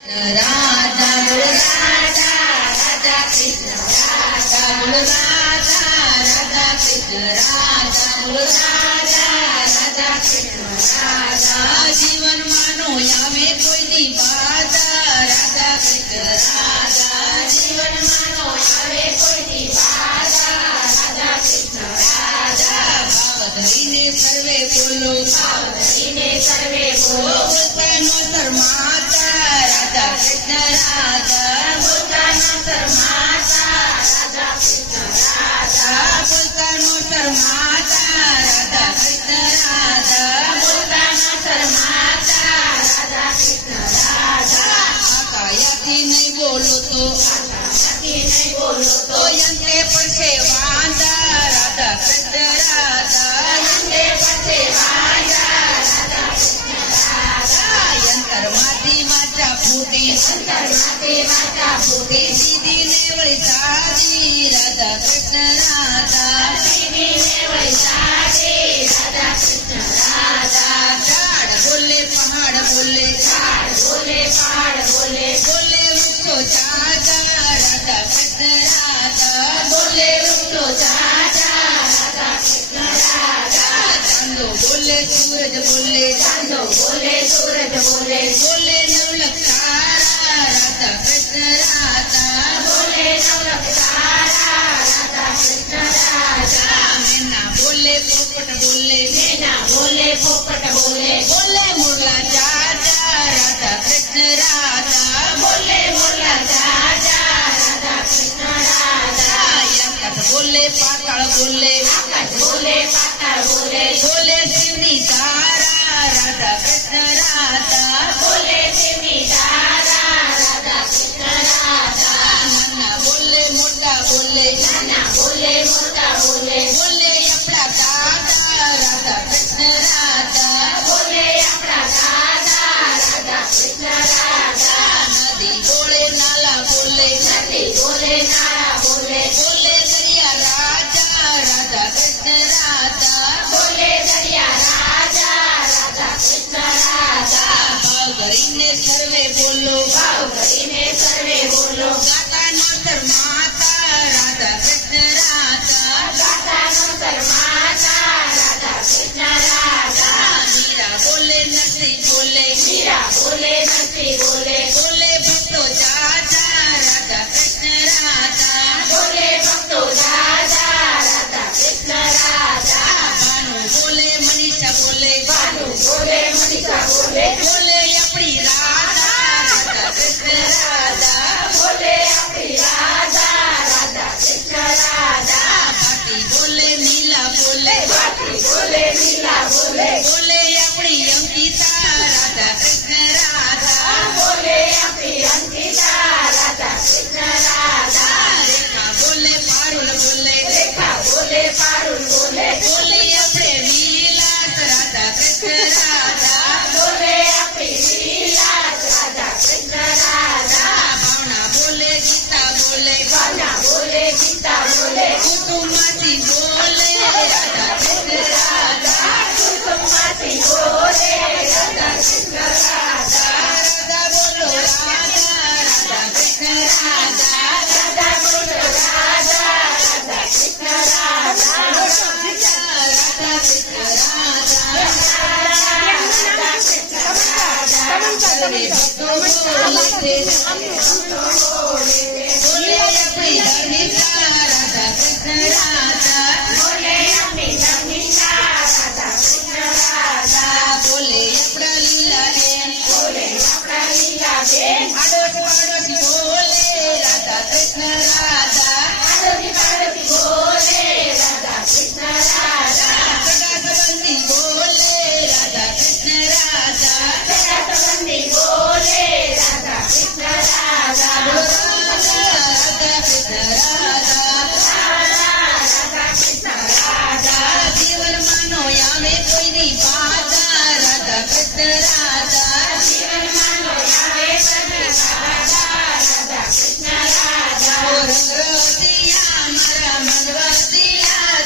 રાધા બોલ રાધા રાધા કૃષ્ણ રાધા બોલ રાધા રાધા કૃષ્ણ રાધા બોલ રાધા રાધા કૃષ્ણ રાધા જીવન માનો આવે કોઈ રાધા કૃષ્ણ રાધા જીવન માનો આવે કોઈ ભાવ ધરીને સર્વે બોલો ભાવ સર્વે ફૂટે દીદીને વળી સાજી રાધા કૃષ્ણ રાધા કૃષ્ણ રાધા બોલે વૃક્ષો જાજા રાધા કૃષ્ણ રાધા ચાંદો બોલે સૂરજ બોલે ચાંદો બોલે સૂરજ બોલે બોલે નવલખ તારા રાધા કૃષ્ણ રાધા બોલે નવલખ તારા રાધા કૃષ્ણ રાધા મેના બોલે પોપટ પાતાળ બોલે બોલે, પાતાળ બોલે. બોલે શિવની તારા રાધા કૃષ્ણ રાધા. બોલે શિવની તારા રાધા કૃષ્ણ રાધા. નાના બોલે, મોટા બોલે. નાના બોલે, મોટા બોલે. બોલે આપણા દાદા રાધા કૃષ્ણ રાધા. બોલે આપણા દાદા રાધા કૃષ્ણ રાધા. નદી બોલે, નાલા બોલે. નદી બોલે નાલા કરીને સર્વે બોલો. ભાવ કરીને સર્વે બોલો. ગાતા નો શરમાતા રાધા કૃષ્ણ રાધા. ગાતા નો શરમાતા રાધા કૃષ્ણ રાધા. મીરા બોલે નથી બોલે. મીરા બોલે નથી બોલે. બોલે આપણા બેન બોલે આપણા બેન આડો